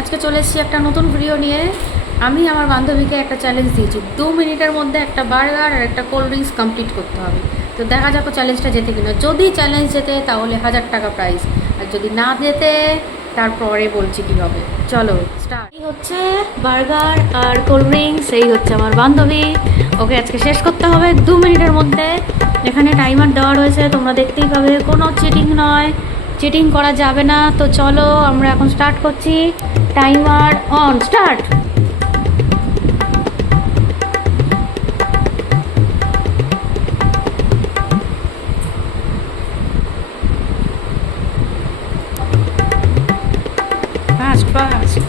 আজকে চলে এসেছি একটা নতুন ভিডিও নিয়ে। আমি আমার বান্ধবীকে একটা চ্যালেঞ্জ দিয়েছি, 2 মিনিটের মধ্যে একটা বার্গার আর একটা কোল্ড ড্রিঙ্কস কমপ্লিট করতে হবে। তো দেখা যাক চ্যালেঞ্জটা জেতে কিনা। যদি চ্যালেঞ্জ জেতে তাহলে 1000 টাকা প্রাইজ, আর যদি না জেতে তারপরে বলছি কী হবে। চলো স্টার্ট। এই হচ্ছে বার্গার আর কোল্ড ড্রিঙ্কস, এই হচ্ছে আমার বান্ধবী। ওকে আজকে শেষ করতে হবে 2 মিনিটের মধ্যে। এখানে টাইমার দেওয়া রয়েছে, তোমরা দেখতেই পাবে, কোনো চিটিং নয়, চিটিং করা যাবে না। তো চলো আমরা এখন স্টার্ট করছি। Timer on, start. Fast fast.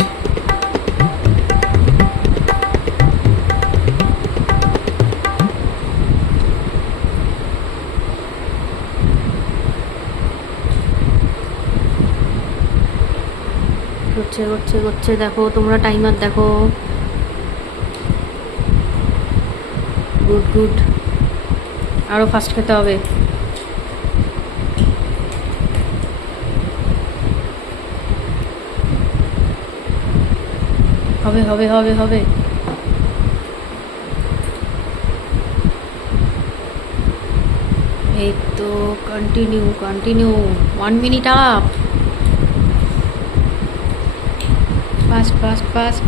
হচ্ছে হচ্ছে হচ্ছে, দেখো তোমরা টাইমার দেখো। গুড গুড, আরও ফাস্ট খেতে হবে। হবে হবে হবে হবে। এই তো, continue continue, 1 minute up. Fast fast fast,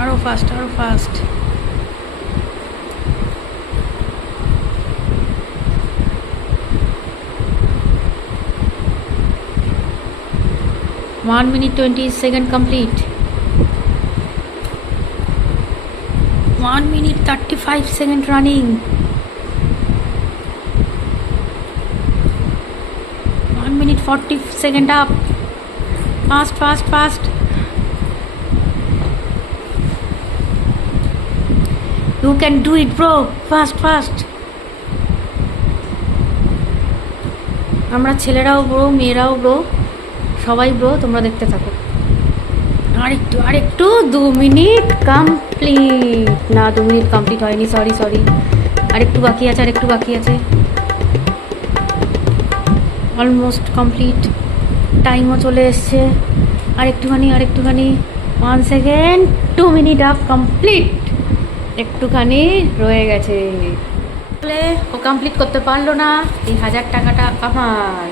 আরও ফাস্ট আরও fast. One minute 20 second complete. 1 minute 35 second running. 1 minute 40 second up. Fast fast fast. You can do it, bro. Fast fast. আমরা ছেলেরাও ব্রো, মেয়েরাও ব্রো, সবাই bro. তোমরা দেখতে থাকো। আরেকটু আরেকটু, 2 মিনিট কমপ্লিট। না, 2 মিনিট কমপ্লিট হয়নি, সরি সরি, আরেকটু বাকি আছে, আরেকটু বাকি আছে। অলমোস্ট কমপ্লিট, টাইমও চলে এসছে। আরেকটুখানি আরেকটুখানি, 1 সেকেন্ড, 2 মিনিট আপ কমপ্লিট। একটুখানি রয়ে গেছে। ও কমপ্লিট করতে পারলো না। এই 1000 টাকাটা আমার।